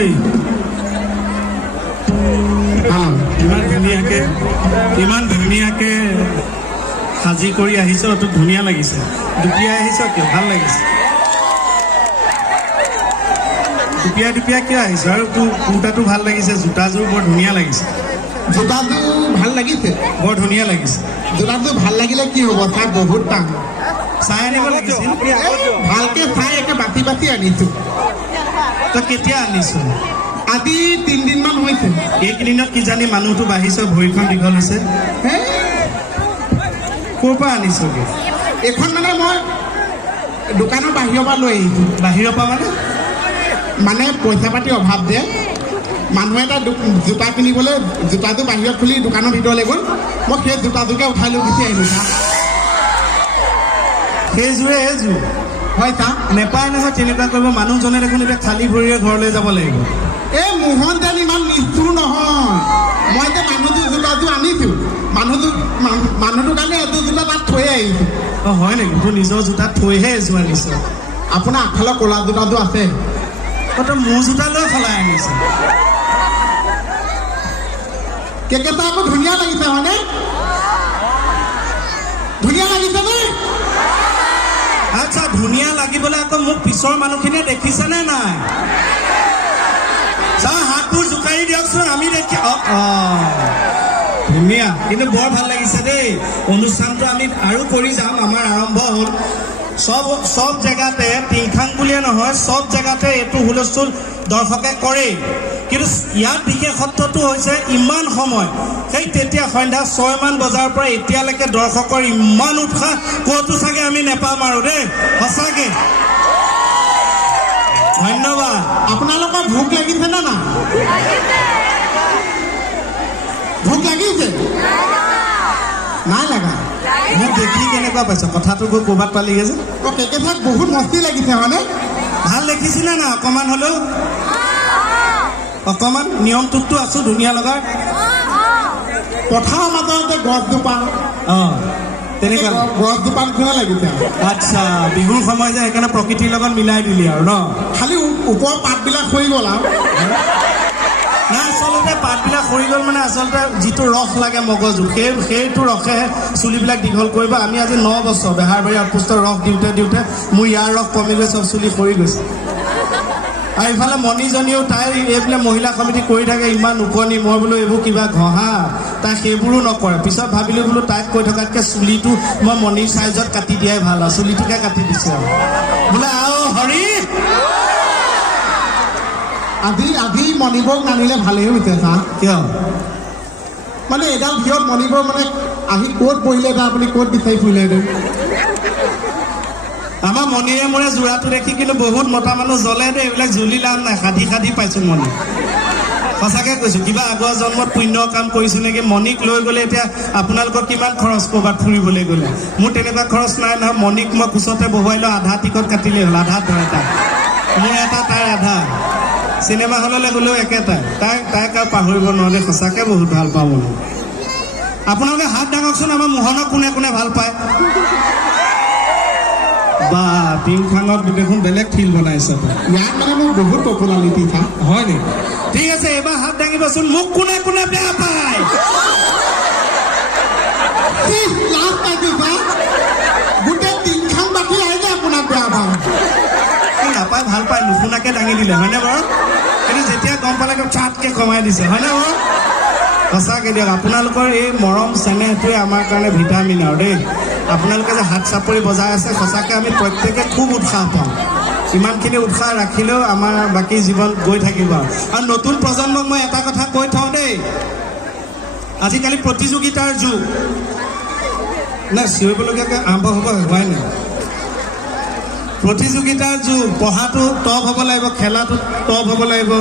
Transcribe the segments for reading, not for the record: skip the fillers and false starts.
ঐ ইমান ধুনীয়াকে সাজি কৰি আহিছ, তো ধুনীয়া লাগিছে। দুপিয়াই আহিছ কিয়? ভাল লাগিছে। দুপিয়াই কিয় আহিছ? আৰু তোৰ কুৰ্তাটো ভাল লাগিছে, জোতাযোৰ বৰ ধুনীয়া লাগিছে। জোতাযোৰ ভাল লাগিছে, বৰ ধুনীয়া লাগিছে। জোতাযোৰ ভাল লাগিলে কি হ'ব? চাই বহুত টান। চাই আনিব লাগিছিল। ভালকে চাই একে বাতি বাতি আনিছো। তই কেতিয়া আনিছ? আজি 3 দিনমান হৈছে। এইকেইদিনত কিজানি মানুহটো বাঢ়িছ, ভৰিখন দীঘল হৈছে। ক'ৰ পৰা আনিছগে? এইখন মানে মই দোকানৰ বাহিৰৰ পৰা লৈ আহিছোঁ। বাহিৰৰ পৰা মানে পইচা পাতি অভাৱ যে, মানুহ এটা জোতা কিনিবলৈ জোতাযোৰ বাহিৰত খুলি দোকানৰ ভিতৰলৈ গ'ল, মই সেই জোতাযোৰকে উঠাই লৈ গুচি আহিলোঁ। সেইযোৰে এইযোৰ হয় চা, নেপায় নহয় তেনেকুৱা কৰিব। মানুহজনে দেখোন এতিয়া খালী ভৰিৰে ঘৰলৈ যাব লাগিব। এই মোহন যেন ইমান নিষ্ঠুৰ নহয়। মই যে মানুহটোৰ জোতাযোৰ আনিছোঁ, মানুহটোৰ কাৰণে এযোৰ জোতা তাত থৈ আহিছোঁ। অঁ হয় নেকি? তোৰ নিজৰ জোতাত থৈহে এযোৰ আনিছ? আপোনাৰ আগফালৰ ক'লা জোতাযোৰ আছে। তই মোৰ জোতা লৈ সলাই আনিছ? কেকেটা আকৌ ধুনীয়া লাগিছে হয়নে? ধুনীয়া লাগিছে নে? আচ্ছা, ধুনীয়া লাগিবলৈ আকৌ মোক পিছৰ মানুহখিনিয়ে দেখিছেনে নাই? চাওঁ হাতবোৰ জোকাৰি দিয়কচোন, আমি দেখি। ধুনীয়া, কিন্তু বৰ ভাল লাগিছে দেই। অনুষ্ঠানটো আমি আৰু কৰি যাম, আমাৰ আৰম্ভ হ'ল। সব জেগাতে টিংখাং বুলিয়ে নহয়, সব জেগাতে এইটো হুলস্থুল দৰ্শকে কৰেই। কিন্তু ইয়াত বিশেষত্বটো হৈছে ইমান সময়, সেই তেতিয়া সন্ধ্যা 6মান বজাৰ পৰা এতিয়ালৈকে দৰ্শকৰ ইমান উৎসাহ ক'তো চাগে আমি নেপাম আৰু দেই, সঁচাকে ধন্যবাদ। আপোনালোকৰ ভোক লাগিছে নে না? ভোক লাগিছে? নাই লাগা? মোক দেখি কেনেকুৱা পাইছ? কথাটো গৈ ক'ৰবাত পালিগে যে। কেকেঠাক বহুত মস্তি লাগিছে হয়নে? ভাল দেখিছিলে না? অকণমান হ'লেও অকণমান নিয়মটোতো আছো ধুনীয়া লগা। পথাৰৰ মাজতে গছজোপা, তেনেকুৱা গছজোপা নিচিনা লাগিছে। আচ্ছা, বিহুৰ সময় যে সেইকাৰণে প্ৰকৃতিৰ লগত মিলাই দিলি আৰু ন? খালি ওপৰৰ পাতবিলাক সৰি গ'ল আৰু। নাই, আচলতে পাতবিলাক সৰি গ'ল মানে আচলতে যিটো ৰস লাগে মগজু, সেইটো ৰসেহে চুলিবিলাক দীঘল কৰিব। আমি আজি 9 বছৰ বেহাৰবাৰী আউটপোষ্টৰ ৰস দিওঁতে মোৰ ইয়াৰ ৰস কমি গৈ চব চুলি সৰি গৈছে। আৰু ইফালে মণিজনীও তাই এইফালে মহিলা সমিতি কৰি থাকে, ইমান ওকণি। মই বোলো এইবোৰ কিবা ঘঁহা, তাই সেইবোৰো নকৰে। পিছত ভাবিলোঁ বোলো তাইক কৈ থকাতকৈ চুলিটো মই মণিৰ চাইজত কাটি দিয়াই ভাল আৰু চুলিটোকে কাটি দিছে আৰু বোলে আও হৰি। আজি মণিবৌক নানিলে ভালেই হৈছে চা। কিয়? মানে এডাল ভিৰত মণিবৌ মানে আহি ক'ত বহিলে এটা আপুনি ক'ত বিচাৰি ফুৰিলে এইটো। আমাৰ মণিৰে মোৰে যোৰাটো দেখি কিন্তু বহুত মতা মানুহ জ্বলে দেই। এইবিলাক জ্বলি লাভ নাই, সাধি পাইছোঁ মণি। সঁচাকৈ কৈছোঁ, কিবা আগৰ জন্মত পুণ্য কাম কৰিছোঁ নেকি? মণিক লৈ গ'লে এতিয়া আপোনালোকৰ কিমান খৰচ ক'ৰবাত ফুৰিবলৈ গ'লে। মোৰ তেনেকুৱা খৰচ নাই নহয়। মণিক মই কোচতে বহুৱাই লওঁ, আধা টিকট কাটিলেই হ'ল, আধা ধৰে তাই। মোৰ এটা, তাইৰ আধা। চিনেমা হললৈ গ'লেও একেটাই। তাইক আৰু পাহৰিব নোৱাৰে। সঁচাকৈ বহুত ভাল পাওঁ মণি। আপোনালোকে হাত দাঙকচোন, আমাৰ মোহনক কোনে কোনে ভাল পায়? বা টিংখাঙত দেখোন বেলেগ ফিল্ড বনাইছে। ইয়াত মানে মোৰ বহুত পপুলাৰিটি চা। হয় নেকি? ঠিক আছে, এইবাৰ হাত দাঙিবচোন। মোক কোনে কোনে বেয়া পায়? লাভ পাইছোঁ চা, গোটেই টিংখাং বাকী আহিলে আপোনাক বেয়া পাওঁ। নাপায়, ভাল পায়, নুশুনাকে দাঙি দিলে হয়নে বাৰু? কিন্তু যেতিয়া গম পালে চাটকে কমাই দিছে হয়নে বাৰু? সঁচাকৈ দিয়ক, আপোনালোকৰ এই মৰম চেনেহটোৱে আমাৰ কাৰণে ভিটামিন আৰু দেই। আপোনালোকে যে হাত চাপৰি বজাই আছে, সঁচাকৈ আমি প্ৰত্যেকে খুব উৎসাহ পাওঁ। ইমানখিনি উৎসাহ ৰাখিলেও আমাৰ বাকী জীৱন গৈ থাকিব। আৰু নতুন প্ৰজন্মক মই এটা কথা কৈ থওঁ দেই, আজিকালি প্ৰতিযোগিতাৰ যুগ। নাই, চিঞৰিবলগীয়াকৈ আৰম্ভ হ'ব হোৱাই নাই। প্ৰতিযোগিতাৰ যুগ। পঢ়াটো টপ হ'ব লাগিব, খেলাটো টপ হ'ব লাগিব,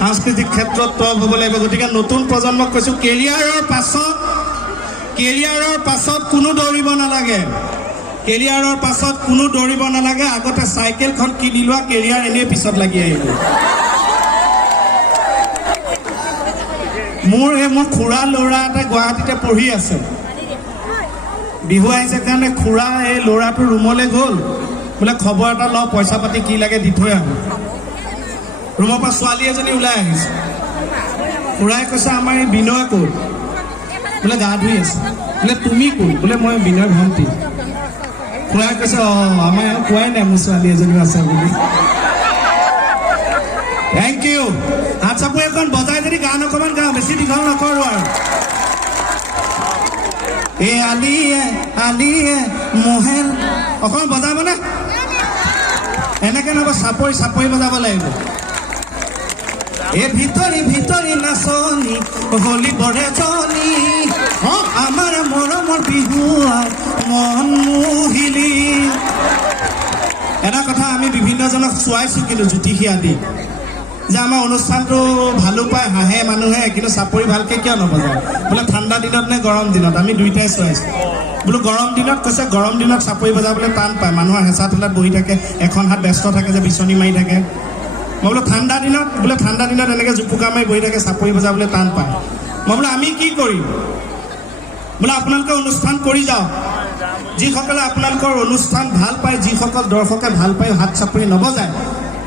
সাংস্কৃতিক ক্ষেত্ৰত টপ হ'ব লাগিব। গতিকে নতুন প্ৰজন্মক কৈছোঁ, কেৰিয়াৰৰ পাছত কোনো দৌৰিব নালাগে। কেৰিয়াৰৰ পাছত কোনো দৌৰিব নালাগে। আগতে চাইকেলখন কিনি লোৱা, কেৰিয়াৰ এনেই পিছত লাগি আহিব। মোৰ খুৰা ল'ৰা এটা গুৱাহাটীতে পঢ়ি আছে। বিহু আহিছে কাৰণে খুৰা এই ল'ৰাটোৰ ৰুমলৈ গ'ল, বোলে খবৰ এটা লওঁ, পইচা পাতি কি লাগে দি থৈ আহোঁ। ৰুমৰ পৰা ছোৱালী এজনী ওলাই আহিছে খুৰাই কৈছে আমাৰ এই বিনয় ক'ত বোলে গা ধুই আছে বোলে তুমি কোন বোলে মই বিনয় ভণ্টি খুৰাই কৈছে আমাৰ কোৱাই নাই মোৰ ছোৱালী এজনীও আছে বুলি থেংক ইউ হাত চাপৰি এখন বজাই যদি গান অকণমান গাওঁ বেছি দীঘল নকৰোঁ আৰু এই আলিয়ে আলিয়ে মোহেল অকণমান বজাবনে এনেকে নহ'ব চাপৰি চাপৰি বজাব লাগিব এ ভিতৰি ভিতৰি নাচনি হলি বৰে জনি আমাৰ মৰমৰ বিহু মন মুহিলি এটা কথা আমি বিভিন্নজনক চোৱাইছোঁ কিন্তু জ্যোতিষী আদি যে আমাৰ অনুষ্ঠানটো ভালো পায় হাঁহে মানুহে কিন্তু চাপৰি ভালকৈ কিয় নবজায় বোলে ঠাণ্ডা দিনত নে গৰম দিনত আমি দুইটাই চোৱাইছোঁ বোলো গৰম দিনত কৈছে গৰম দিনত চাপৰি বজাবলৈ টান পায় মানুহৰ হেঁচা ঠেলাত বহি থাকে এখন হাত ব্যস্ত থাকে যে বিচনী মাৰি থাকে মই বোলো ঠাণ্ডা দিনত এনেকৈ জুপুকা মাৰি বহি থাকে চাপৰি বজাবলৈ টান পায় মই বোলো আমি কি কৰিম বোলে আপোনালোকে অনুষ্ঠান কৰি যাওক যিসকলে আপোনালোকৰ অনুষ্ঠান ভাল পায় যিসকল দৰ্শকে ভাল পায় হাত চাপৰি নবজায়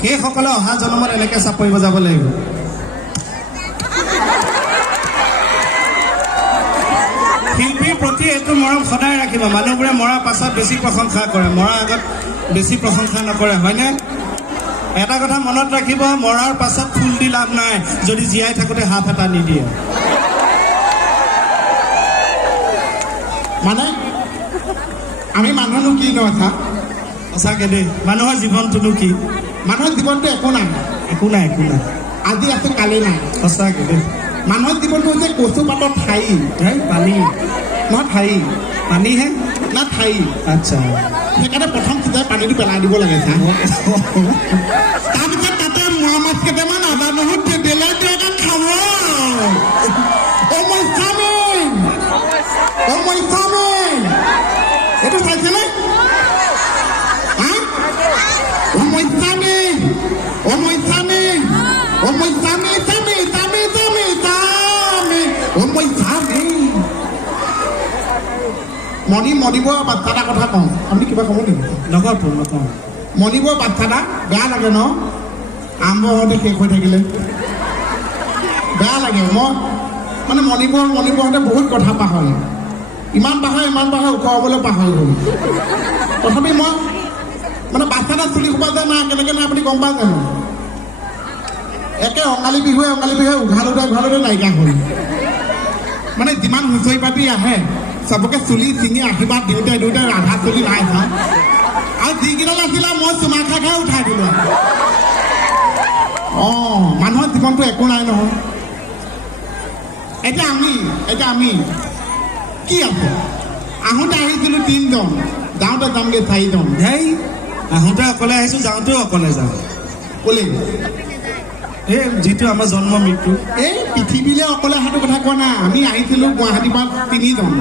সেইসকলে অহা জন্মত এনেকৈ চাপৰি বজাব লাগিব শিল্পীৰ প্ৰতি এইটো মৰম সদায় ৰাখিব মানুহবোৰে মৰাৰ পাছত বেছি প্ৰশংসা কৰে মৰাৰ আগত বেছি প্ৰশংসা নকৰে হয়নে এটা কথা মনত ৰাখিব মৰাৰ পাছত ফুল দি লাভ নাই যদি জীয়াই থাকোঁতে হাত এটা নিদিয়ে মানে আমি মানুহনো কি কথা সঁচাকৈ দেই মানুহৰ জীৱনটোনো কি মানুহৰ জীৱনটো একো নাই আজি আছে কালি নাই সঁচাকৈ দেই মানুহৰ জীৱনটো হৈছে কচু পাতৰ ঠাই পানী নহয় ঠাই পানীহে না ঠাই আচ্ছা সেইকাৰণে প্ৰথম চিধাই পানীটো পেলাই দিব লাগে চা তাৰপিছত তাতে মোৱা মাছ কেইটামান আদা নহৰু বেলেগ এটা খাব মই চামে এইটো চাইছেনে মণিবৰ বাচ্চা এটা কথা কওঁ আপুনি কিবা ক'ব নেকি নকওঁ মণিবৰ বাচ্চা এটা বেয়া লাগে ন আৰম্ভ হওঁতে শেষ হৈ থাকিলে বেয়া লাগে মই মানে মণিবৰহঁতে বহুত কথা পাহৰে ইমান পাহৰে ওখ হ'বলৈ পাহৰি গ'ল তথাপি মই মানে বাচ্চা এটা চুলি সোপা যে নাই কেনেকৈ নাই আপুনি গম পাই জানো একে অঙালী বিহুৱে উঘালোতে নাইকিয়া হ'ল মানে যিমান হুঁচৰি পাতি আহে চবকে চুলি চিঙি আশীৰ্বাদ দিওঁতে ৰাধা চুলি নাই হোৱা আৰু যিকেইডাল আছিলে মই চুমা খাই উঠাই দিলোঁ মানুহৰ জীৱনটো একো নাই নহয় এতিয়া আমি কি আছে আহোঁতে আহিছিলোঁ 3জন যাওঁতে যামগৈ 4জন আহোঁতে অকলে আহিছোঁ যাওঁতেও অকলে যাওঁ ক'লে এই যিটো আমাৰ জন্ম মৃত্যু এই পৃথিৱীলৈ অকলে অহাটো কথা কোৱা নাই আমি আহিছিলোঁ গুৱাহাটীৰ পৰা 3জন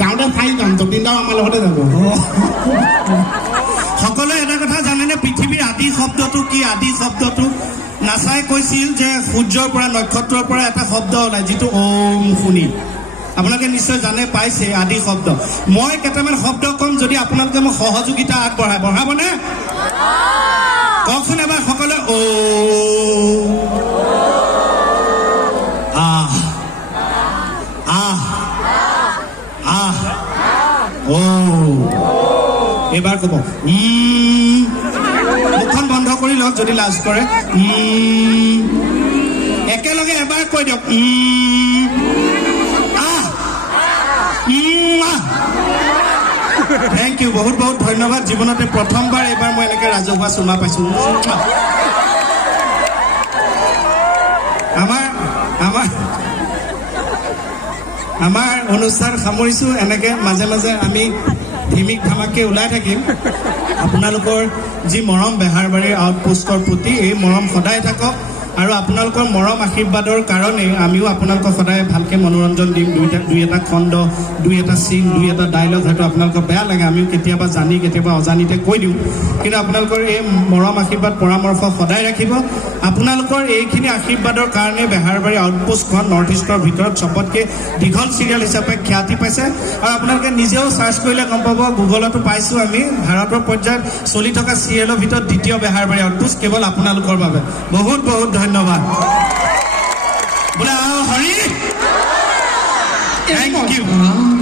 যাওঁতে 4জন যতীনদাও আমাৰ লগতে যাব সকলোৱে এটা কথা জানেনে পৃথিৱীৰ আদি শব্দটো কি আদি শব্দটো নাচাই কৈছিল যে সূৰ্যৰ পৰা নক্ষত্ৰৰ পৰা এটা শব্দ ওলায় যিটো ওম শুনি আপোনালোকে নিশ্চয় জানে পাইছে আদি শব্দ মই কেইটামান শব্দ ক'ম যদি আপোনালোকে মোক সহযোগিতা বঢ়াবনে কওকচোন এবাৰ সকলোৱে এইবাৰ ক'ব মুখখন বন্ধ কৰি লওক যদি লাজ কৰে একেলগে এবাৰ কৈ দিয়ক থেংক ইউ বহুত ধন্যবাদ জীৱনতে প্ৰথমবাৰ এইবাৰ মই এনেকৈ ৰাজহুৱা চুমা পাইছোঁ আমাৰ অনুষ্ঠান সামৰিছোঁ এনেকৈ মাজে মাজে আমি ধিমিক ধামাকৈ ওলাই থাকিম আপোনালোকৰ যি মৰম বেহাৰবাৰীৰ আউটপোষ্টৰ প্ৰতি এই মৰম সদায় থাকক আৰু আপোনালোকৰ মৰম আশীৰ্বাদৰ কাৰণে আমিও আপোনালোকক সদায় ভালকৈ মনোৰঞ্জন দিম দুই এটা খণ্ড দুই এটা চিন দুই এটা ডাইলগ হয়তো আপোনালোকৰ বেয়া লাগে আমিও কেতিয়াবা জানি কেতিয়াবা অজানিতে কৈ দিওঁ কিন্তু আপোনালোকৰ এই মৰম আশীৰ্বাদ পৰামৰ্শ সদায় ৰাখিব আপোনালোকৰ এইখিনি আশীৰ্বাদৰ কাৰণে বেহাৰবাৰী আউটপোষ্টখন নৰ্থ ইষ্টৰ ভিতৰত চবতকৈ দীঘল চিৰিয়েল হিচাপে খ্যাতি পাইছে আৰু আপোনালোকে নিজেও চাৰ্চ কৰিলে গম পাব গুগলতো পাইছোঁ আমি ভাৰতৰ পৰ্যায়ত চলি থকা চিৰিয়েলৰ ভিতৰত দ্বিতীয় বেহাৰবাৰী আউটপোষ্ট কেৱল আপোনালোকৰ বাবে বহুত বহুত ধন্যবাদ বোলে হৰি থেংক ইউ